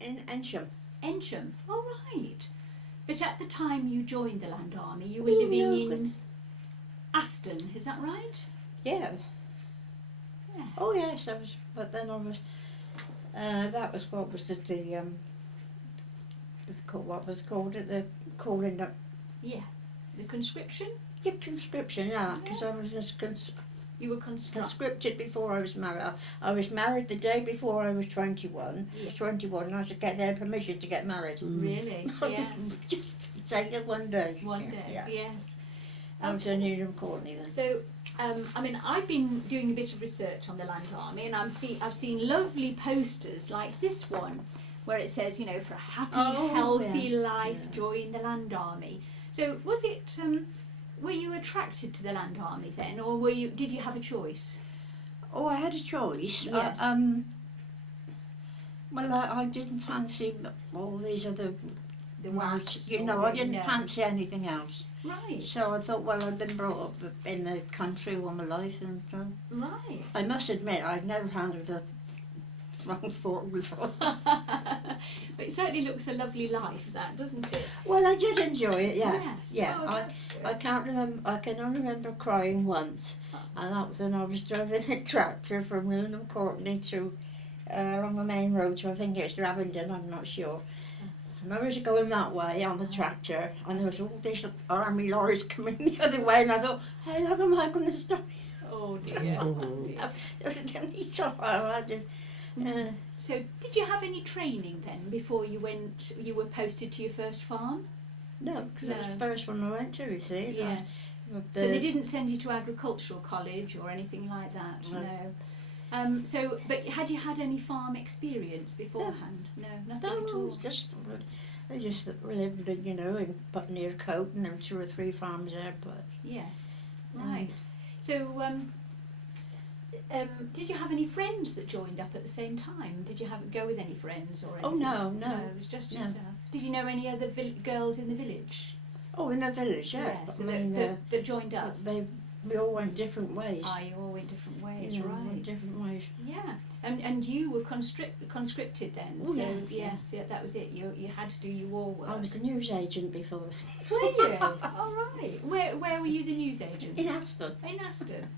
In Ensham. Ensham, all right. But at the time you joined the Land Army, you were living in Aston, is that right? Yeah. Yes. Oh yes, I was. But then I was. That was what was it? What was called it? The calling up. Yeah. The conscription? Yeah, conscription. Yeah, because I was just You were conscripted before I was married. I was married the day before I was 21. Yeah. I was 21 and I had to get their permission to get married. Really? Yes. Just take it one day. One day, Yeah. yes. I was in Newnham Courtney then. So, I mean, I've been doing a bit of research on the Land Army, and I've seen lovely posters like this one, where it says, you know, for a happy, healthy life, join the Land Army. So, was it? Were you attracted to the Land Army then, or did you have a choice? Oh, I had a choice. Yes. Well, I didn't fancy all these other WAFs, you know, I didn't fancy anything else. Right. So I thought, well, I've been brought up in the country all my life, and right. I must admit, I'd never handled a wrong fork before. But it certainly looks a lovely life, that, doesn't it? Well, I did enjoy it, yeah. Yes. Yeah, Oh, I can't remember. I can only remember crying once, and that was when I was driving a tractor from Newnham Courtney to along the main road to, I think it's Ravenden, I'm not sure. And I was going that way on the tractor, and there was all these army lorries coming the other way, and I thought, hey, how am I going to stop? Oh dear. There was any trouble. I did. So, did you have any training then before you were posted to your first farm? No, because it was the first one I went to, you see. Yes. So they didn't send you to agricultural college or anything like that? No. So, but had you had any farm experience beforehand? No, nothing at all. I just lived, you know, in near Coat, and there were 2 or 3 farms there. But yes, right. So, did you have any friends that joined up at the same time? Did you go with any friends or anything? Oh no, it was just yourself. Did you know any other girls in the village? Oh, in the village, yeah. So that joined up. We all went different ways. You all went different ways, you know, right? Went different ways. Yeah, and you were conscripted then. Oh, so yes, yeah, that was it. You had to do your war work. I was the news agent before. Were you? All right. Where were you the news agent? In Aston. In Aston.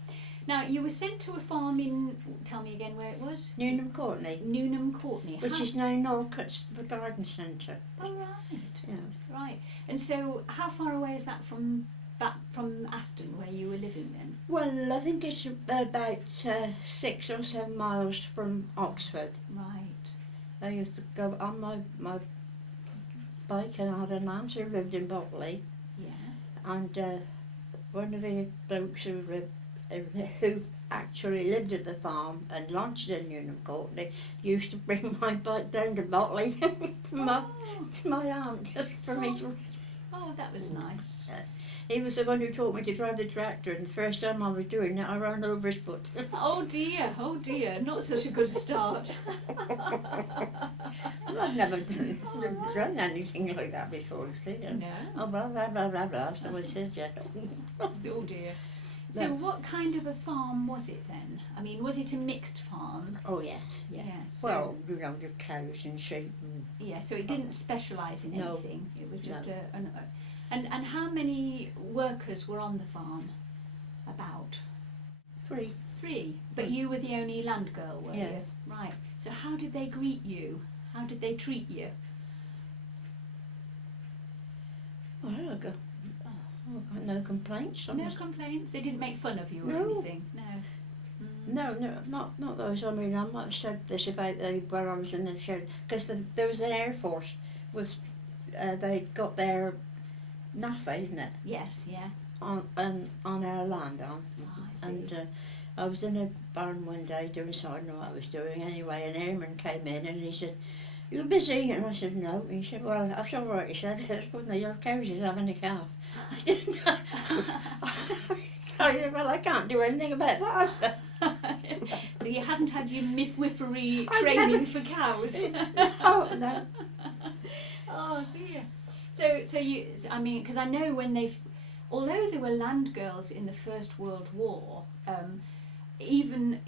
Now you were sent to a farm in. Tell me again where it was. Newnham Courtney. Newnham Courtney. Which is now Norcut's the garden centre. Oh right. Yeah. Right. And so, how far away is that from Aston, where you were living then? Well, I think it's about 6 or 7 miles from Oxford. Right. I used to go on my bike, and I had an aunt who lived in Botley. Yeah. And one of the blokes who actually lived at the farm and lodged in Newnham Courtney used to bring my bike down to Botley to my aunt for me to. Oh, that was nice. He was the one who taught me to drive the tractor, and the first time I was doing it, I ran over his foot. Oh dear, not such a good start. Well, I've never done anything like that before, you see. No. Oh, blah, blah, blah, blah, blah, so I said, yeah. Oh dear. So what kind of a farm was it then? I mean, was it a mixed farm? Oh, yes, yeah. So, well, you know, the cows and sheep. And yeah, so it didn't specialise in No. anything. It was just and how many workers were on the farm? About 3. 3. But you were the only land girl, were you? Right. So how did they greet you? How did they treat you? Well, I got no complaints. No complaints? They didn't make fun of you or No. anything? No. No, not those. I mean, I might have said this about where I was in the shed, because there was an Air Force they got their NAFA, isn't it? Yes, yeah. On our land, I see. and I was in a barn one day doing something, I don't know what I was doing anyway, an airman came in and he said, "You busy?" And I said, "No." He said, "Well, that's all right." He said, "That's good, now your cows is having a calf." I said, "No." I said, "Well, I can't do anything about that." So you hadn't had your midwifery training for cows? No. Oh dear. So you, I mean, because I know although there were land girls in the First World War, even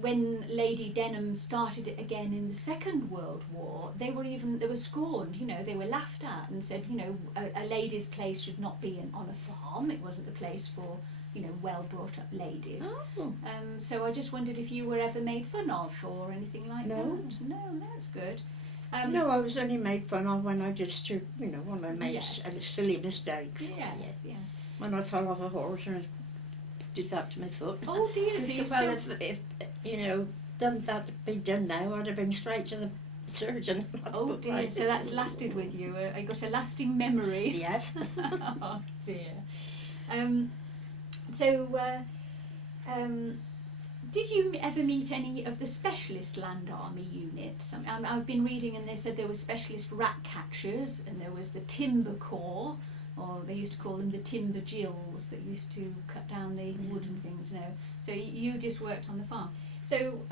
when Lady Denham started it again in the Second World War, they were scorned, you know, they were laughed at and said, you know, a lady's place should not be on a farm. It wasn't the place for, you know, well brought up ladies. Oh. So I just wondered if you were ever made fun of or anything like No. that. No, that's good. No, I was only made fun of when I just, you know, when I made Yes. silly mistakes. Yes. When I fell off a horse and did that to my foot. Oh dear, so you Well, still... if you know, done that to be done now, I'd have been straight to the surgeon. Oh dear, so that's lasted with you. I got a lasting memory. Yes. Oh dear. Did you ever meet any of the specialist Land Army units? I've been reading and they said there were specialist rat catchers and there was the timber corps, or they used to call them the timber gills that used to cut down the wood and things. No, so you just worked on the farm. So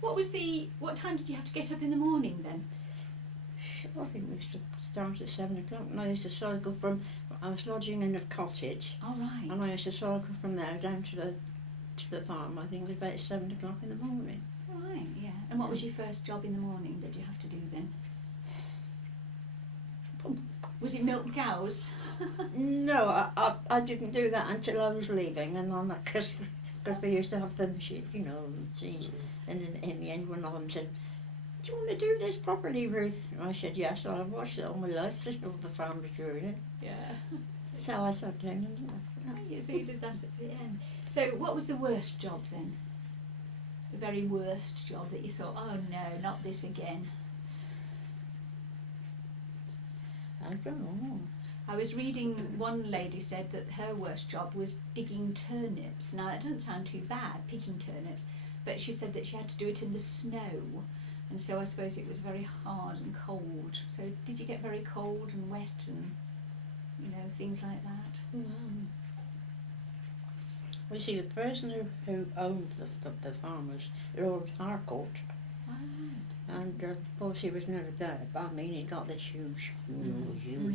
what time did you have to get up in the morning then? I think we used to start at 7 o'clock, and I used to cycle from. I was lodging in a cottage, All right. and I used to cycle from there down to the farm. I think it was about 7 o'clock in the morning. Right, yeah. And what was your first job in the morning that you have to do then? Was it milk cows? No, I didn't do that until I was leaving, and on that because we used to have the machine, you know, machines, and in the end one of them said, "Do you want to do this properly, Ruth?" And I said, "Yes, I've watched it all my life. There's no other farmers doing it." Yeah. So I sat down and Yeah, so you did that at the end. So what was the worst job then? The very worst job that you thought, oh no, not this again. I don't know. I was reading, one lady said that her worst job was digging turnips. Now that doesn't sound too bad, picking turnips, but she said that she had to do it in the snow, and so I suppose it was very hard and cold. So did you get very cold and wet and, you know, things like that? Well, you see, the person who owned the farm was Lord Harcourt, Ah. and of course he was never there, but I mean he got this huge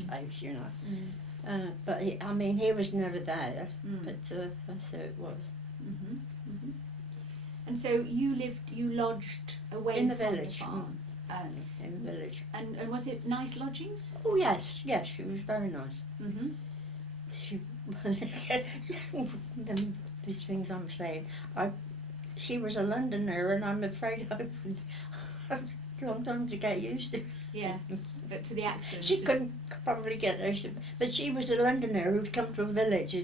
house, you know. But he was never there, but that's how it was. Mhm. Mhm. And so you lodged away In the from village, the farm. In the village. And was it nice lodgings? Oh yes, she was very nice. Mm-hmm. She, these things I'm saying, she was a Londoner, and I'm afraid I've a long time to get used to. Yeah, but to the accent. She couldn't probably get there, but she was a Londoner who'd come to a village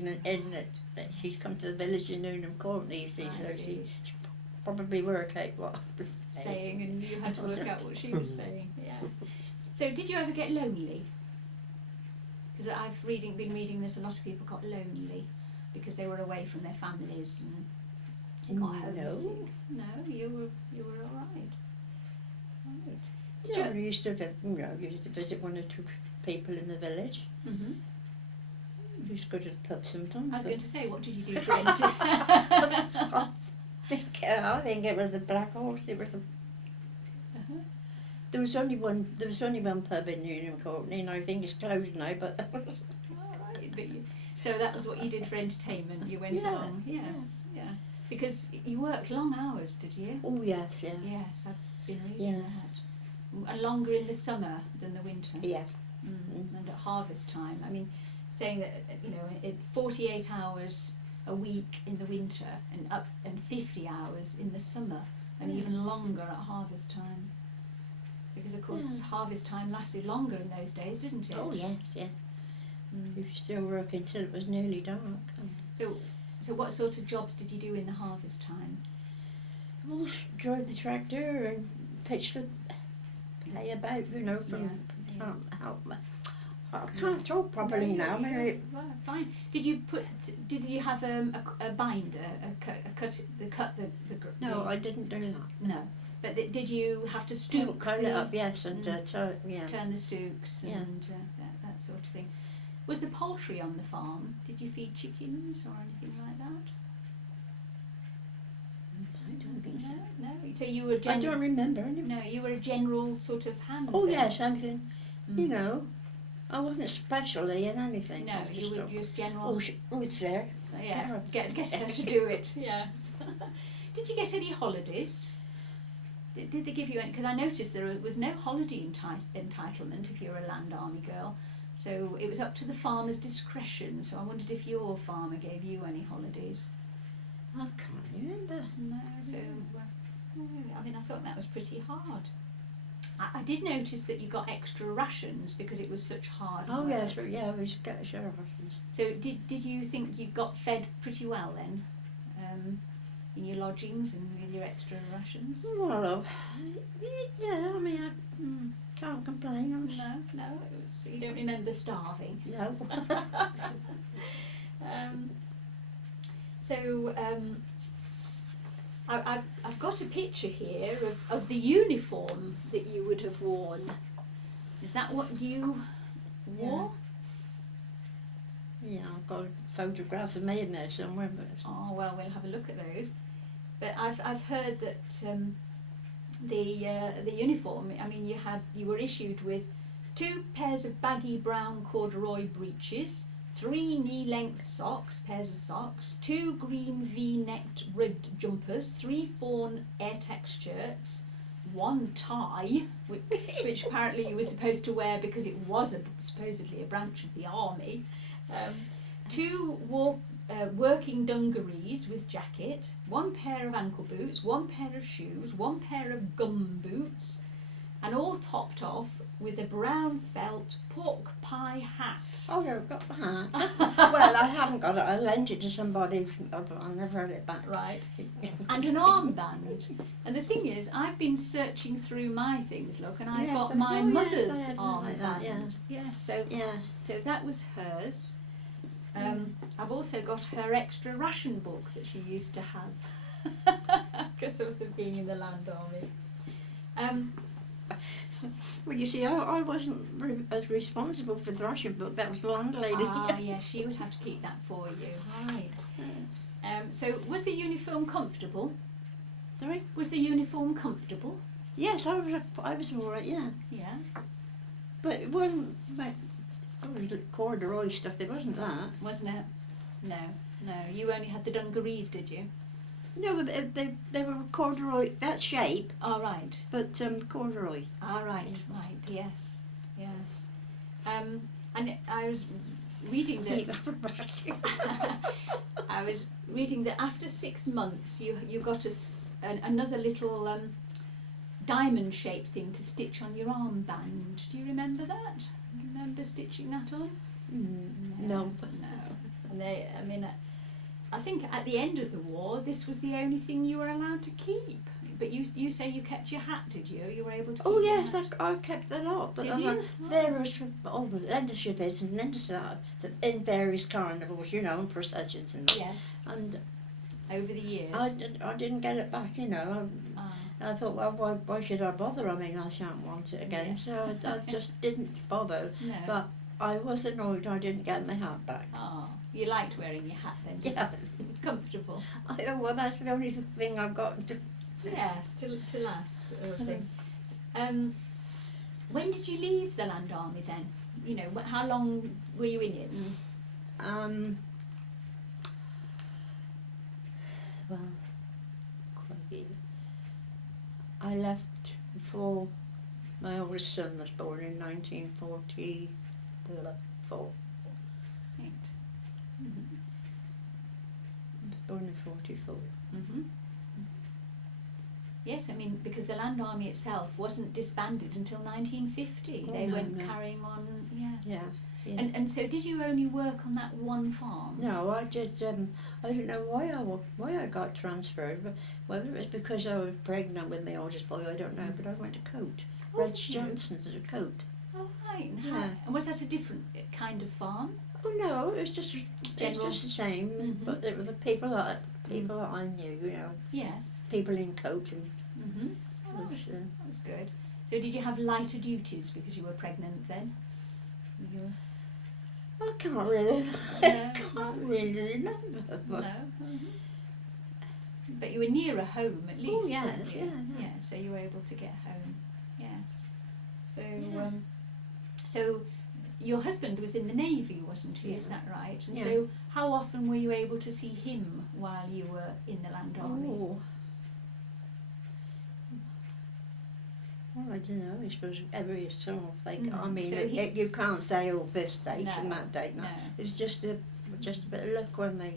she's come to the village in Newnham Courtney, you see, I so see. she probably work out what I was Saying, and you had to work out what she was saying. Yeah. So did you ever get lonely? Because I've been reading that a lot of people got lonely because they were away from their families and got homesick. No, you were all right. Right. Did Yeah, we used to visit one or two people in the village. Mm-hmm. We used to go to the pub sometimes. I was going to say, what did you do for it? I think it was the Black Horse. It was the. There was only one pub in Newnham Courtney, and I think it's closed now. But All right, but so that was what you did for entertainment. You went along, yes, yeah. Because you worked long hours, did you? oh yes, yeah, Yes, I've been reading that. And longer in the summer than the winter. yeah. And at harvest time. I mean, saying that 48 hours a week in the winter and 50 hours in the summer, and even longer at harvest time. Because of course harvest time lasted longer in those days, didn't it? Oh yes, yeah. We were still working until it was nearly dark. So what sort of jobs did you do in the harvest time? Well, drove the tractor and pitched the hay about, from I can't talk properly now. Well, fine. Did you have a binder, No, I didn't do that. No, but did you have to stoop? Curl it up, yes, and turn the stooks and that sort of thing. Was the poultry on the farm? Did you feed chickens or anything like that? I don't think so. No. So you were. I don't remember anyway. No, you were a general sort of hand. Oh then. yes, anything. I wasn't specially in anything. No, you were just general. Oh, it's there. Yes, get her to do it. Yes. Did you get any holidays? Did they give you any? Because I noticed there was no holiday entitlement if you're a Land Army girl. So it was up to the farmer's discretion. So I wondered if your farmer gave you any holidays. I can't remember. No, so I mean, I thought that was pretty hard. I did notice that you got extra rations because it was such hard work. Oh yes, but yeah, we should get a share of rations. So did you think you got fed pretty well then, in your lodgings and with your extra rations? Well, yeah, I mean, I can't complain. No, it was. You don't remember starving. No. I've got a picture here of the uniform that you would have worn. Is that what you wore? Yeah, I've got photographs of me in there somewhere. But oh well, we'll have a look at those. But I've heard that the uniform. I mean, you were issued with 2 pairs of baggy brown corduroy breeches, 3 knee-length pairs of socks, 2 green V-necked ribbed jumpers, 3 fawn Airtex shirts, 1 tie, which apparently you were supposed to wear because it was supposedly a branch of the army, 2 working dungarees with jacket, 1 pair of ankle boots, 1 pair of shoes, 1 pair of gum boots, and all topped off with a brown felt pork pie hat. oh, you've got the hat. Well, I haven't got it. I lent it to somebody. I never had it back. Right. And an armband. And the thing is, I've been searching through my things, look, and I've got my mother's armband. Like that, so that was hers. I've also got her extra ration book that she used to have because of them being in the Land Army. Well, you see, I wasn't as responsible for the ration book. That was the landlady. Ah, yeah, she would have to keep that for you. Right. So, was the uniform comfortable? Sorry? Was the uniform comfortable? Yes, I was all right. Yeah. Yeah. But it wasn't like corduroy stuff. It wasn't that. Wasn't it? No. You only had the dungarees, did you? No, they were corduroy. That shape. Oh, right. But corduroy. Ah, right. Yes. And I was reading that. I was reading that after 6 months, you got another little diamond-shaped thing to stitch on your armband. Do you remember that? Do you remember stitching that on? No. And I think at the end of the war, this was the only thing you were allowed to keep. But you say you kept your hat, did you? You were able to keep Oh your yes, hat? I kept a lot. But Did you? There was Leicestershire this and Leicestershire in various carnivals, and processions and all. Yes. And over the years. I didn't get it back, I thought, well, why should I bother? I mean, I shan't want it again. Yeah. So I just didn't bother. No. But I was annoyed I didn't get my hat back. Oh, you liked wearing your hat then? Yeah. Comfortable. I thought, well, that's the only thing I've got to... Yes, to last sort of thing. When did you leave the Land Army then? How long were you in it? Well, crikey. I left before my oldest son was born in 1944. Right. Mm-hmm. He was born in 44. Mm-hmm. Yes, I mean, because the Land Army itself wasn't disbanded until 1950. Oh, they no, went no. carrying on, yes. Yeah. And so did you only work on that one farm? No, I did. I don't know why I got transferred, but whether it was because I was pregnant with my oldest boy, I don't know. But I went to Coat, Reg Johnson's at a Coat. Oh, right. Yeah. And was that a different kind of farm? Oh no, it was just the same. Mm-hmm. But it were the people that I knew, Yes. people in Coat and. Mm-hmm. Oh, that was good. So did you have lighter duties because you were pregnant then? I can't really. No. Really remember. No. Mm-hmm. But you were nearer home at least. Oh yes, weren't you? yeah. So you were able to get home. Yes. So Yeah. so your husband was in the Navy, wasn't he? Yeah. Is that right? And Yeah. so how often were you able to see him while you were in the Land Army? Oh, Oh, I don't know. I suppose every sort of like. Mm. I mean, So you can't say this date No, and that date. No. no. It was just a bit of luck when they.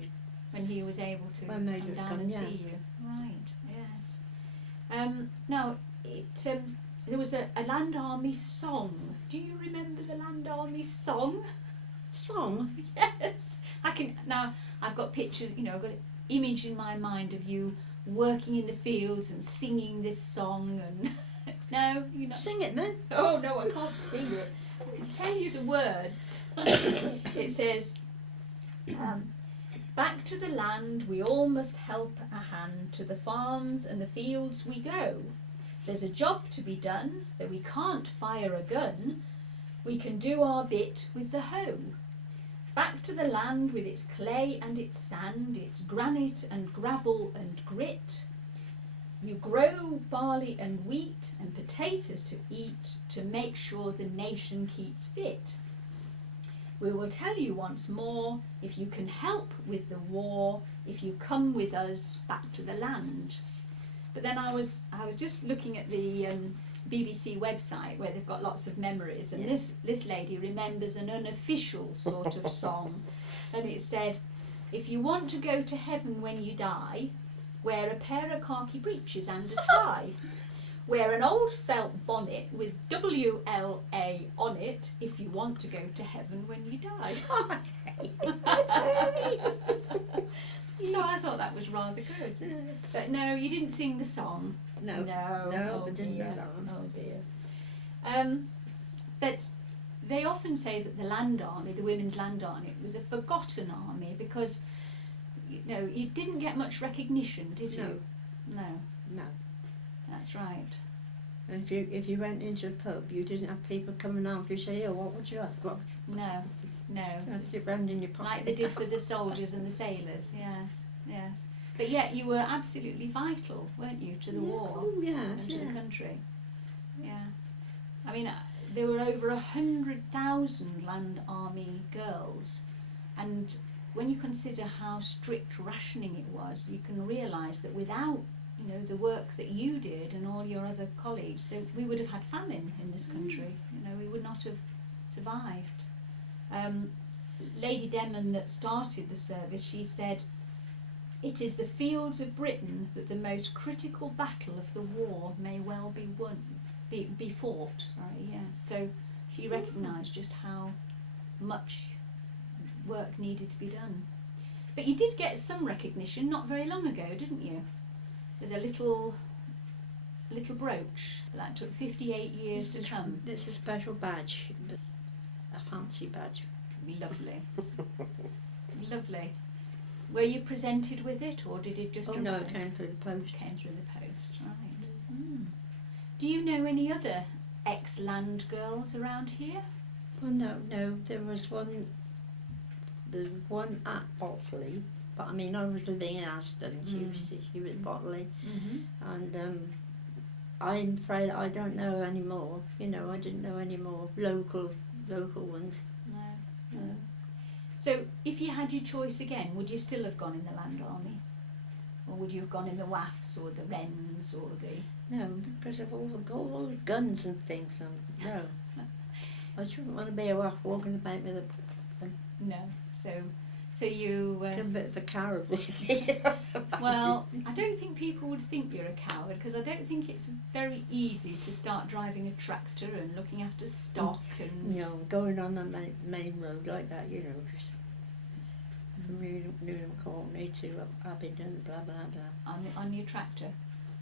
When he was able to When they come did down come, and yeah. see you. Right, yes. Now, there was a Land Army song. Do you remember the Land Army song? Song? Yes. I've got pictures, I've got an image in my mind of you working in the fields and singing this song and... No, you're not... Sing it, then. Oh, no, I can't sing it. I can tell you the words. It says... Back to the land we all must help a hand, to the farms and the fields we go. There's a job to be done, though we can't fire a gun, we can do our bit with the hoe. Back to the land with its clay and its sand, its granite and gravel and grit. You grow barley and wheat and potatoes to eat, to make sure the nation keeps fit. We will tell you once more, if you can help with the war, if you come with us back to the land. But then I was just looking at the BBC website where they've got lots of memories, and this lady remembers an unofficial sort of song, and it said, if you want to go to heaven when you die, wear a pair of khaki breeches and a tie. Wear an old felt bonnet with WLA on it if you want to go to heaven when you die. So I thought that was rather good. But no, you didn't sing the song. No. No, No, oh I didn't dear. know that one. Oh dear. But they often say that the Land Army, the Women's Land Army, was a forgotten army because, you didn't get much recognition, did you? No. No. That's right. And if you went into a pub, you didn't have people coming after you say, oh, what would you like? What would No. you have to round in your pocket? Like they did for the soldiers and the sailors, yes. But yet you were absolutely vital, weren't you, to the war Oh, yes, and to the country. Yeah. I mean, there were over 100,000 Land Army girls, and when you consider how strict rationing it was, you can realise that without the work that you did and all your other colleagues, we would have had famine in this country. We would not have survived. Lady Denman that started the service, she said, it is the fields of Britain that the most critical battle of the war may well be won, be fought. Right, yeah. So she recognised just how much work needed to be done. But you did get some recognition not very long ago, didn't you? With a little brooch that took 58 years to come. It's a special badge, a fancy badge. Lovely. Lovely. Were you presented with it, or did it just arrive? No, it came through the post. Came through the post, right. Mm. Do you know any other ex-land girls around here? Well, no, there was one at Botley, but I mean, I was living in Aston and she was at Botley, and I'm afraid I don't know any more. I didn't know any more local ones. No. So, if you had your choice again, would you still have gone in the Land Army? Or would you have gone in the WAFs or the Wrens or the... No, because of all the guns and things. No. I shouldn't want to be a WAF walking about with a... No. So you... a bit of a coward. Well, I don't think people would think you're a coward, because I don't think it's very easy to start driving a tractor and looking after stock and... going on the main road like that, just from Newham Courtney to Abingdon, blah, blah, blah. On your tractor?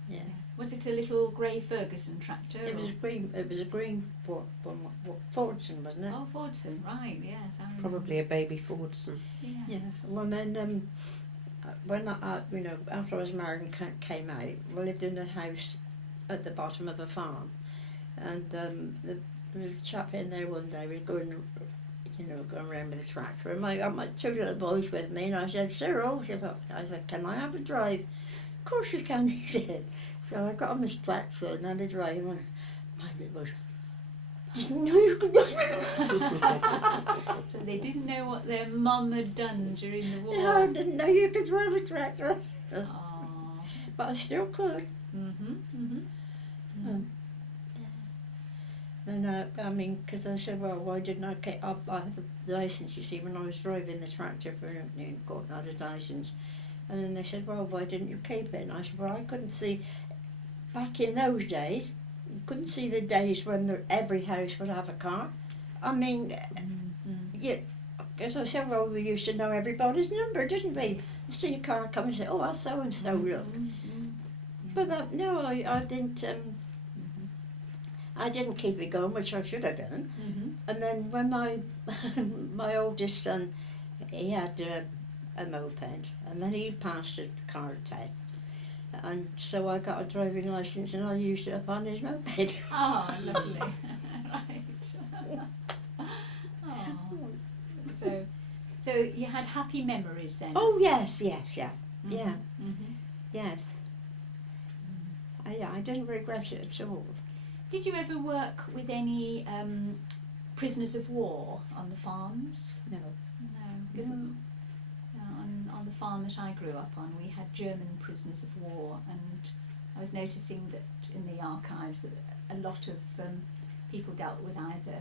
Yeah. Was it a little grey Ferguson tractor? It was a green Fordson, wasn't it? Oh, Fordson, right, yes. I remember. Probably a baby Fordson. Yes. Well, then, when after I was married and came out, we lived in a house at the bottom of a farm, and there was a chap in there one day was going around with a tractor, and I got my two little boys with me, and I said, Cyril, I said, can I have a drive? Of course you can, he said. So I got on my tractor and had a drive, and my little boys, didn't know you could drive. So they didn't know what their mum had done during the war. No, I didn't know you could drive a tractor. Aww. But I still could. And I mean, because I said, well, why didn't I get up? I had the licence, you see, when I was driving the tractor for Newport, I had a licence. And then they said, well, why didn't you keep it? And I said, well, I couldn't see, back in those days, you couldn't see the days when every house would have a car. I mean, yeah, as I said, well, we used to know everybody's number, didn't we? See a car come and say, oh, that's so-and-so, look. But no, I didn't. I didn't keep it going, which I should have done. And then when my oldest son, he had a moped, and then he passed a car test, and so I got a driving licence, and I used it up on his moped. Oh, lovely. Right. Oh. So you had happy memories then? Oh yes, yeah, Mhm. yes. I didn't regret it at all. Did you ever work with any prisoners of war on the farms? No. No, because on the farm that I grew up on, we had German prisoners of war, and I was noticing that in the archives that a lot of people dealt with either,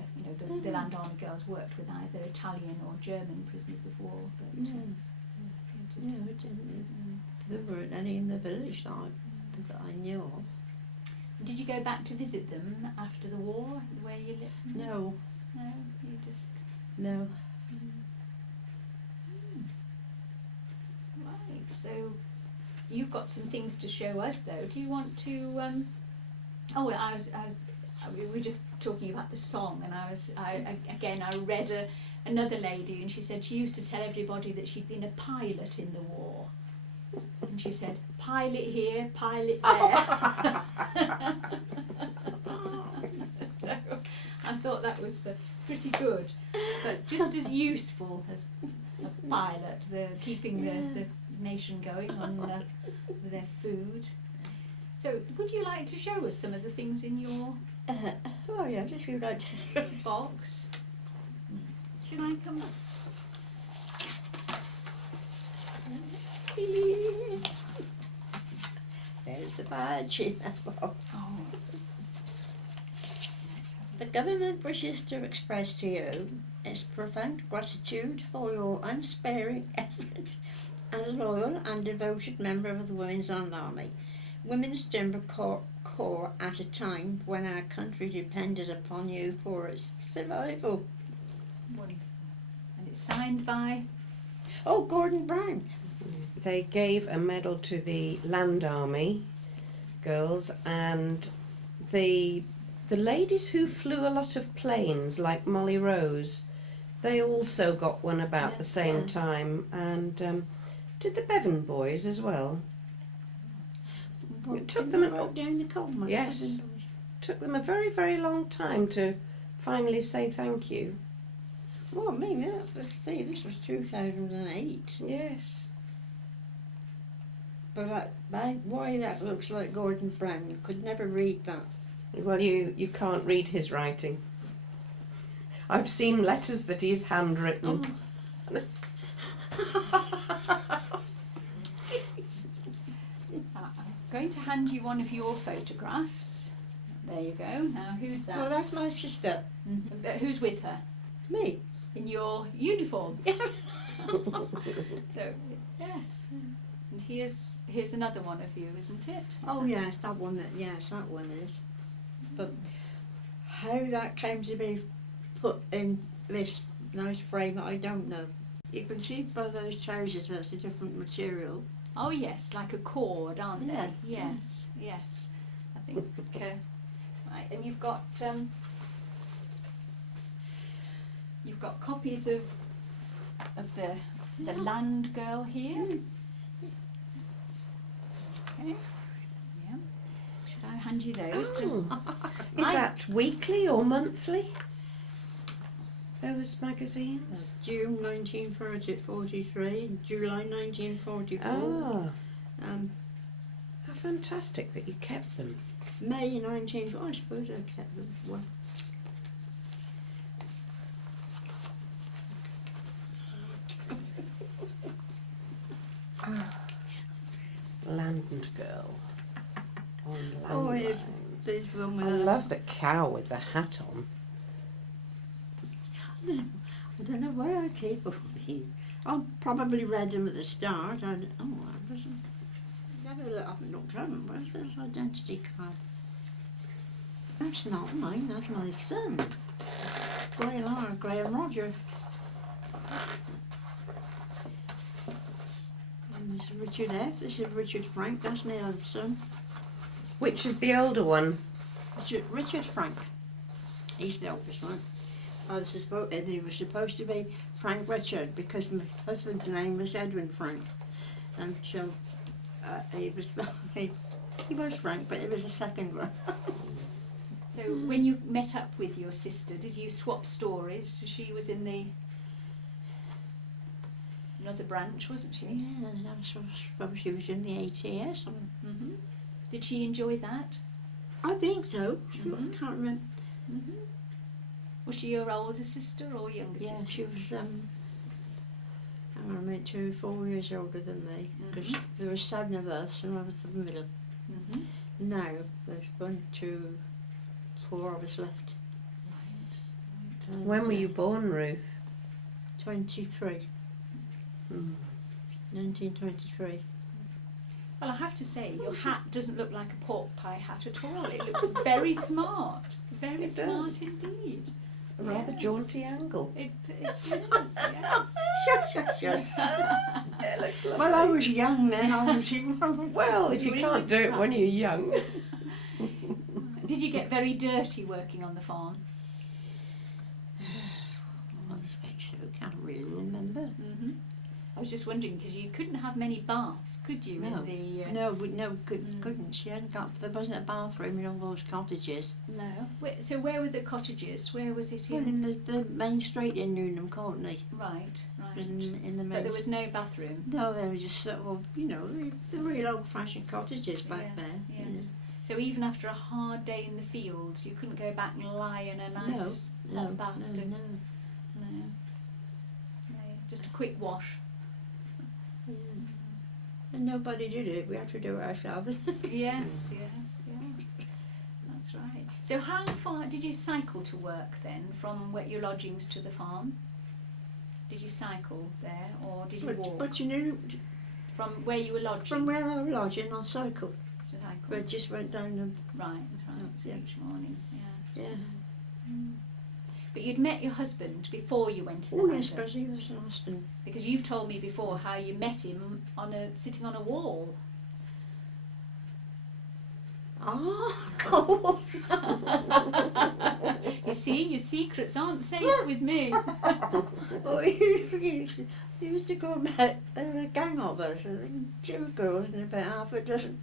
the Land Army girls worked with either Italian or German prisoners of war. But No, it didn't. There weren't any in the village that I knew of. Did you go back to visit them after the war, where you lived? No. No, you just... No. Right, so you've got some things to show us though. Do you want to... we were just talking about the song, and I read another lady, and she said she used to tell everybody that she'd been a pilot in the war. And she said, pilot here, pilot there. So I thought that was pretty good, but just as useful as a pilot, keeping the nation going on with their food. So would you like to show us some of the things in your Oh yeah, if you'd like to. box? Should I come up? There's the badge in that box. Oh. The government wishes to express to you its profound gratitude for your unsparing efforts as a loyal and devoted member of the Women's Army, Women's Timber Corps, at a time when our country depended upon you for its survival. Wonderful. And it's signed by? Oh, Gordon Brown. They gave a medal to the Land Army girls, and the ladies who flew a lot of planes, like Molly Rose, they also got one about the same time, and did the Bevan boys as well. It took them down the coal mine. Yes. Took them a very, very long time to finally say thank you. Well, I mean, let's see, this was 2008. Yes. But why that looks like Gordon Brown, you could never read that. Well, you can't read his writing. I've seen letters that he's handwritten. I'm going to hand you one of your photographs. There you go. Now, who's that? Well, that's my sister. Mm-hmm. Who's with her? Me. In your uniform. So, yes. And here's another one of you, isn't it? Oh yes, that one is. But how that came to be put in this nice frame, I don't know. You can see by those trousers that's a different material. Oh yes, like a cord, aren't Yeah. they? Yes, yes. I think. Right, and you've got copies of the Land Girl here. Okay. Yeah. Should I hand you those? Is that weekly or monthly? Those magazines? June 1943 and July 1944. Ah, how fantastic that you kept them. May 19. I suppose I kept them as well. Land Girl on Landline. Oh, yes. There's one with I love the cow with the hat on. I don't know where I keep all these. I probably read them at the start. I wasn't. Never looked at them. Where's this identity card? That's not mine. That's my son. Graham Roger. And this is Richard F. This is Richard Frank. That's my other son. Which is the older one? Richard Frank. He's the oldest one. And he was supposed to be Frank Richard because my husband's name was Edwin Frank, and so he was Frank, but it was the second one. So when you met up with your sister, did you swap stories? She was in another branch, wasn't she? Yeah, I suppose she was in the ATS. Mm-hmm. Did she enjoy that? I think so. Mhm. I can't remember. Mm-hmm. Was she your older sister or younger Yeah, sister? she was. I meant 2 or 4 years older than me because there were 7 of us and I was the middle. Mm-hmm. Now there's 1, 2, 4 of us left. Right. When were you born, Ruth? 23. 1923. Well, I have to say, your hat doesn't look like a pork pie hat at all. It looks very smart. Very It smart does. indeed. A rather Yes. jaunty angle. It is, yes. Shush. Yeah, it looks lovely. Well, I was young then. I was Well, if you You can't do really it when you're young. Did you get very dirty working on the farm? I expect so. Can't really remember. Mm-hmm. I was just wondering because you couldn't have many baths, could you? No. In the No, couldn't. She hadn't got. There wasn't a bathroom in all those cottages. no. So where were the cottages? Where was it Well, in? in the main street in Newnham Courtney. Right. In the main. But there was no bathroom. No, they were just sort of, the real old-fashioned cottages back there. Yes. So even after a hard day in the fields, you couldn't go back and lie in a nice hot bath. No. No. Just a quick wash. Yeah. And nobody did it. We had to do it ourselves. Yes. That's right. So how far did you cycle to work then, from your lodgings to the farm? Did you cycle there, or did you walk? But you knew, From where you were lodging? from where I was lodging, I cycled. To cycle. But just went down Right. So Yeah. each morning, yes. Yeah. Mm. But you'd met your husband before you went to the Oh yes, London, because he was last and because you've told me before how you met him sitting on a wall. cool. You see, your secrets aren't safe with me. Oh, he used to go about, there were a gang of us, 2 girls and about half a dozen.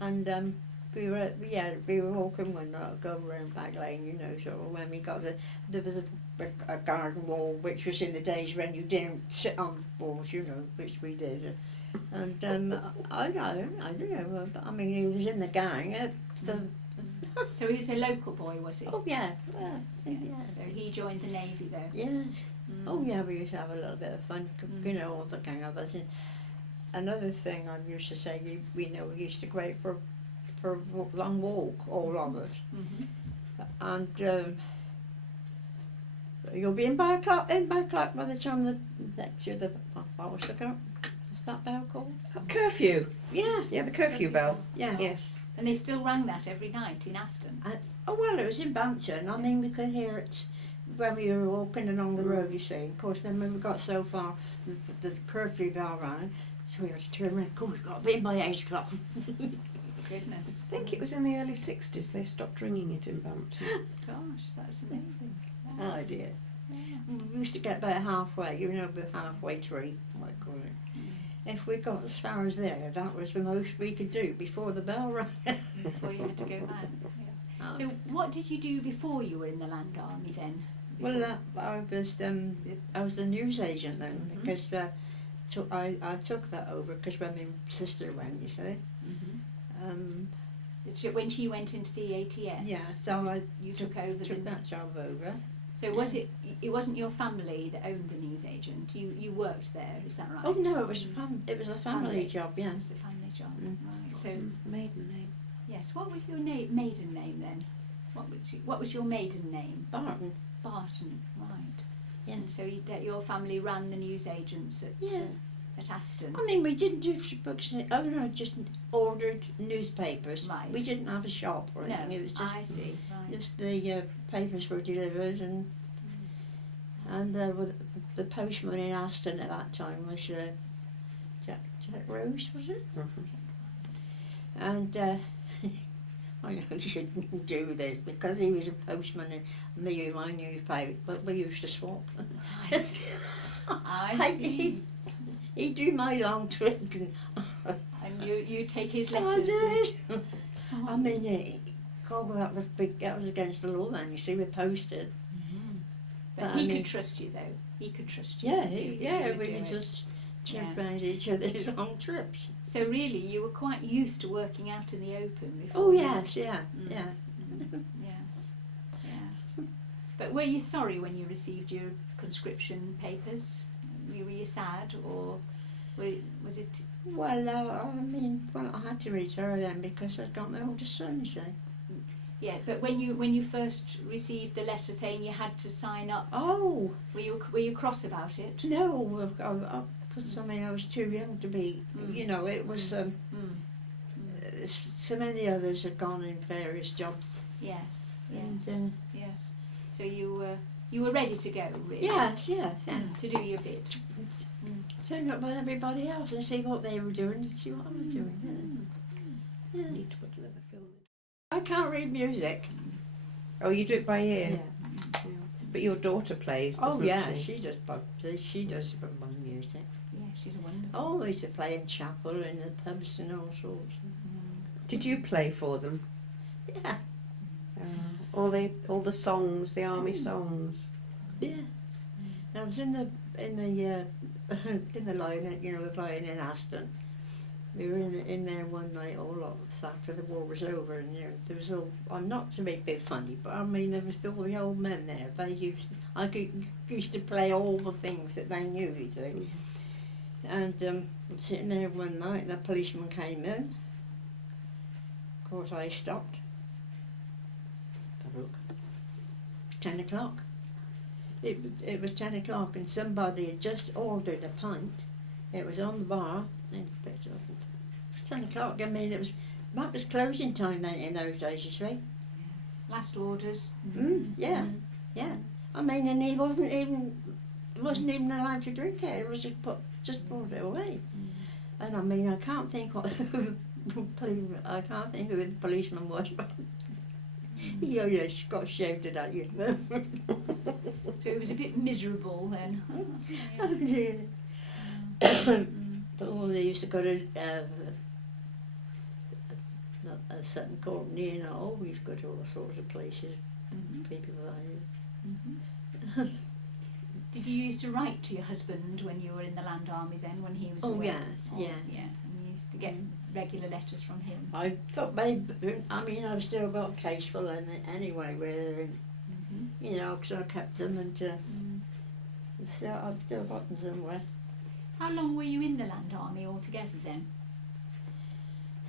And we were walking one night, going around Back Lane, sort of when we got there was a garden wall, which was in the days when you didn't sit on walls, which we did. And I don't know, I mean, he was in the gang, so. So he was a local boy, was he? Oh yeah, Yes. So he joined the Navy though. yes. Mm. Oh yeah, we used to have a little bit of fun, all the gang of us. And another thing I used to say, we used to go out for a long walk, all of us. Mm-hmm. And you'll be in by o'clock by the time the what's that bell called? Curfew. Yeah. Yeah, the curfew bell. Yeah. Yes. And they still rang that every night in Aston. Oh well, it was in Bampton. I mean, we could hear it when we were walking along the road, you see. Of course, then when we got so far, the curfew bell rang, so we had to turn around. We've got to be in by 8 o'clock. Goodness. I think it was in the early 60s they stopped ringing it in Bampton. Gosh, that's amazing. Oh Yes. dear. Yeah. We used to get about halfway, the halfway tree, I might call it. If we got as far as there, that was the most we could do before the bell rang. Before you had to go back. Yeah. Oh. So what did you do before you were in the Land Army then? Well, I was the news agent then, Mhm. because I took that over because when my sister went, you see. When she went into the ATS, Yeah, so I you took over took the. that job over. So was it wasn't your family that owned the newsagent? You worked there, is that right? Oh no, it was a family Family. job. It Yes. was a family job, Mm. right? So Maiden name. Yes. What was your maiden name then? What was your maiden name? Barton. Barton. Right. Yeah. And so that your family ran the newsagents at Aston. I mean, we didn't do books. Oh no, just ordered newspapers. Right. We didn't have a shop or anything. No, It was just I see. Right. just the papers were delivered, and the postman in Aston at that time was Jack Rose, was it? Mm-hmm. And I know you shouldn't do this because he was a postman and me with my newspaper, but we used to swap. I see. He'd do my long trip And you take his I letters. did. I mean, God, that was big. That was against the law then. You see, we posted. But he could trust you though. He could trust you. Yeah, You would we do could it. just check Yeah. round each other's long trips. So really, you were quite used to working out in the open before. Oh you- yes, yeah, Mm. yeah. Yes. But were you sorry when you received your conscription papers? Were you sad, or was it? Well, I mean, I had to retire then because I'd got my oldest son, you see. Yeah, but when you first received the letter saying you had to sign up, Oh were you cross about it? no, because I mean I was too young to be. Mm. You know, it was. So many others had gone in various jobs. Yes. And, Yes. Yes. So you were ready to go, really. yes, yeah. To do your bit. Turn up with everybody else and see what they were doing and see what I was doing. Yeah. Yeah. Need to put another film in. I can't read music. Oh, you do it by ear? But your daughter plays, doesn't Oh yeah, she? she does my music. Yeah, she's a wonderful. Always to play in chapel and in the pubs and all sorts. Did you play for them? Yeah, All the songs, the army songs. yeah. I was in the in the line, you know, the line in Aston. We were in there one night, all of us after the war was over, and there was all. I'm not to make it funny, but I mean there was all the old men there. I used to play all the things that they knew, you see. And I'm sitting there one night, and the policeman came in. Of course, I stopped. Have a look. 10 o'clock. It was 10 o'clock, and somebody had just ordered a pint. It was on the bar, and picked it up. It was 10 o'clock. I mean, that was closing time then in those days, you see. Last orders. Yeah, yeah. I mean, and he wasn't even allowed to drink it. It was just brought it away. And I mean, I can't think who the policeman was, but she got shouted at you. So it was a bit miserable then. Oh dear. Oh, they used to go to Sutton Court, you know, we've got to all sorts of places, people like you. Did you used to write to your husband when you were in the Land Army then, when he was Oh away? yes, yeah. Yeah, and you used to get regular letters from him. I thought maybe, I mean, I've still got a case full in it anyway, where, you know, because I kept them and I've still got them somewhere. How long were you in the Land Army altogether then?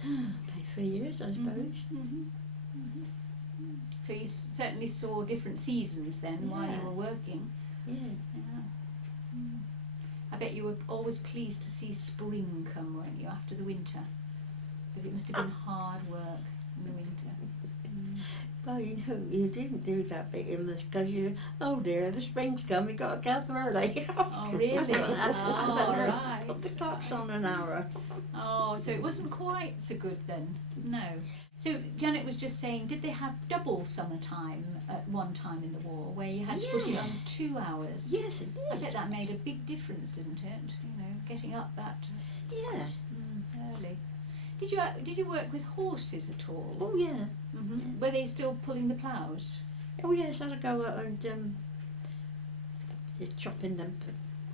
About 3 years, I suppose. So you certainly saw different seasons then while you Yeah. were working. Yeah. Yeah. I bet you were always pleased to see spring come, weren't you, after the winter? Because it must have been hard work in the winter. Well, you know, you didn't do that bit in this because oh dear, the spring's come, we got to get up early. Oh, really? Oh, right. Put the clocks on an hour. Oh, so it wasn't quite so good then. No. So Janet was just saying, did they have double summertime at one time in the war, where you had to put it on 2 hours? Yes, it I did. bet that made a big difference, didn't it? You know, getting up that Yeah. early. Did you work with horses at all? Oh yeah. Were they still pulling the ploughs? Oh yes, I'd go out and chopping them,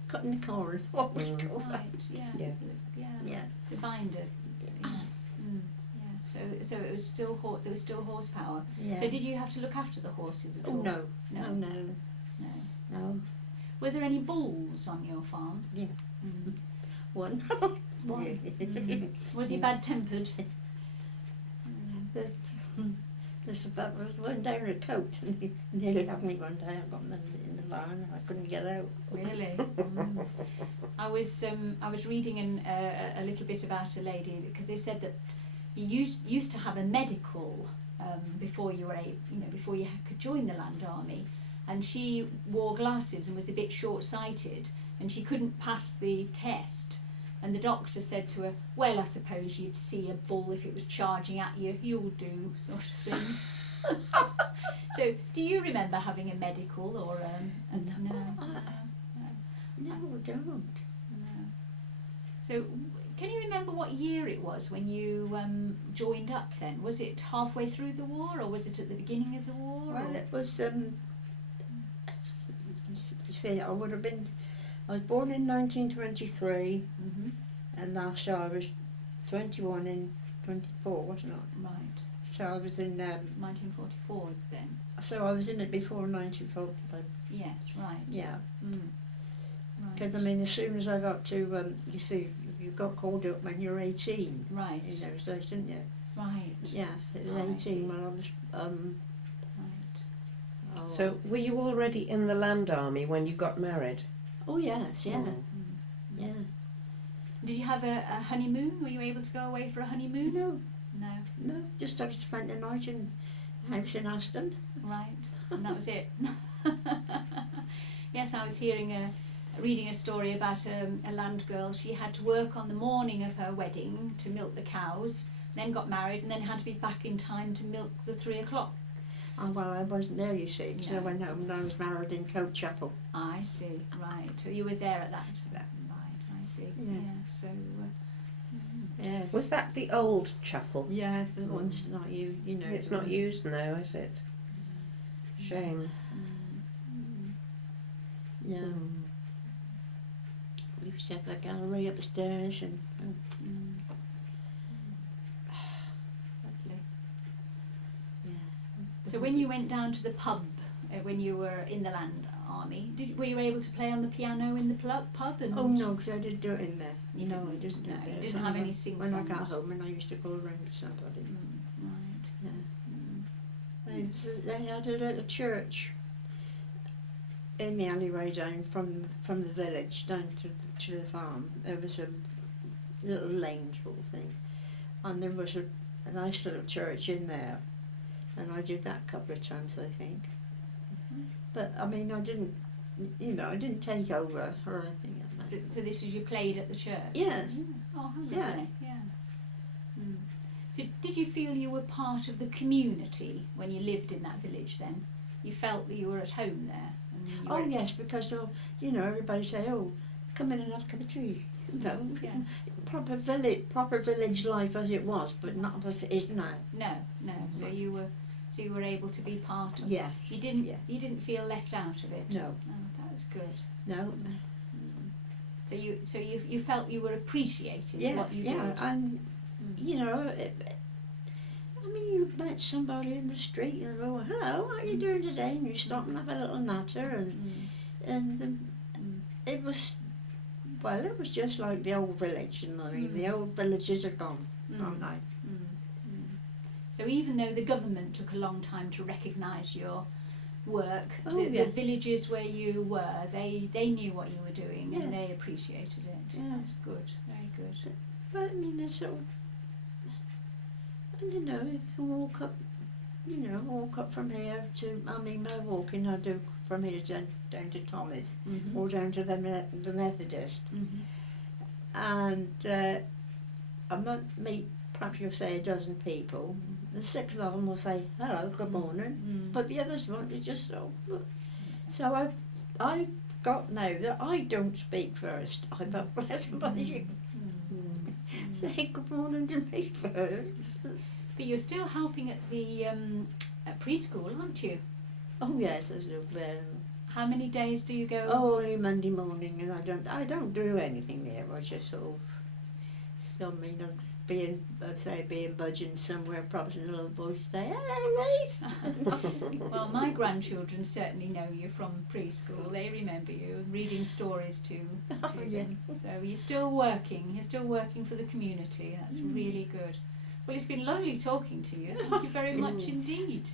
cutting the corn. What was it called? Right. Yeah. Yeah. Yeah. The binder. Yeah. Yeah. So it was still there was still horsepower. Yeah. So did you have to look after the horses at all? Oh no. No. No. No. No. No. Were there any bulls on your farm? Yeah. One. One. Was he bad tempered? That was one down a coat and he nearly had me one day. I got in the van and I couldn't get out. Really? I was reading a little bit about a lady because they said that you used to have a medical before you were before you could join the Land Army, and she wore glasses and was a bit short-sighted and she couldn't pass the test, and the doctor said to her, "Well, I suppose you'd see a bull if it was charging at you, you'll do," sort of thing. So, do you remember having a medical or no? No, I don't. No. So, can you remember what year it was when you joined up then? Was it halfway through the war or was it at the beginning of the war? Well, it was, you see, I was born in 1923, and so I was 21 in 24, wasn't I? Right. So I was in, 1944 then? so I was in it before 1945. Yes, right. Yeah. Right. Because, I mean, as soon as I got to, you see, you got called up when you were 18. Right. In those days, didn't you? Right. Yeah, it was I 18 see. when I was, Right. So were you already in the Land Army when you got married? oh yes, yeah, yeah. Did you have a honeymoon? Were you able to go away for a honeymoon? No, No. no, just I spent the night in house in Aston. Right. And that was it. Yes, I was reading a story about a land girl. She had to work on the morning of her wedding to milk the cows, then got married, and then had to be back in time to milk the 3 o'clock. Oh, well, I wasn't there, you see, because No. I went home and I was married in Coat Chapel. I see. Right. So you were there at that. Yeah. Right. I see. Yeah. So. Yes. Was that the old chapel? Yeah, the one's not you know. It's not used now, is it? Shame. Yeah. We used to have the gallery upstairs and Lovely. yeah. So when you went down to the pub when you were in the Land Army, were you able to play on the piano in the pub? And Oh no, because I didn't do it in there. You no, didn't? I didn't do No, it there. you It's didn't only have any when- sing-songs? When I got home and I used to go around with somebody. Right. Yeah. They had a little church in the alleyway down from the village down to the farm. There was a little lane sort of thing, and there was a nice little church in there, and I did that a couple of times, I think. But I mean, I didn't take over or anything like that. So this was you played at the church? Yeah. Oh, how Yeah. lovely. Yes. So did you feel you were part of the community when you lived in that village then? You felt that you were at home there? And you Oh were... yes, because everybody say, "Oh, come in and have a cup of tea." No, Yeah. proper village life as it was, but not as it is now. No. So you were able to be part of Yeah. You didn't Yeah. you didn't feel left out of it? No. Oh, that's good. No. So you felt you were appreciated Yeah. what you Yeah. did? And I mean, you met somebody in the street and go, "Hello, how are you doing today?" And you stop and have a little natter, and it was. Well, it was just like the old village, and I mean, the old villages are gone, aren't they? So even though the government took a long time to recognise your work, Yeah. the villages where you were, they knew what you were doing Yeah. and they appreciated it. Yeah. That's good, very good. But I mean, there's sort of, you can walk up from here to, I mean, by walking I do from here down to Thomas, or down to the Methodist. And I might meet, perhaps you'll say, a dozen people. The 6 of them will say, "Hello, good morning," but the others won't. They just so I got now that I don't speak first. I thought, well, somebody should say good morning to me first. But you're still helping at the at preschool, aren't you? Oh yes, I do. How many days do you go? Oh, only Monday morning, and I don't do anything there. I just sort of, being budging somewhere, perhaps in a little voice say, "Hello, Ruth." Well, my grandchildren certainly know you from preschool. They remember you, reading stories to Oh, yeah. them. So you're still working for the community. That's really good. Well, it's been lovely talking to you. Thank you very much indeed.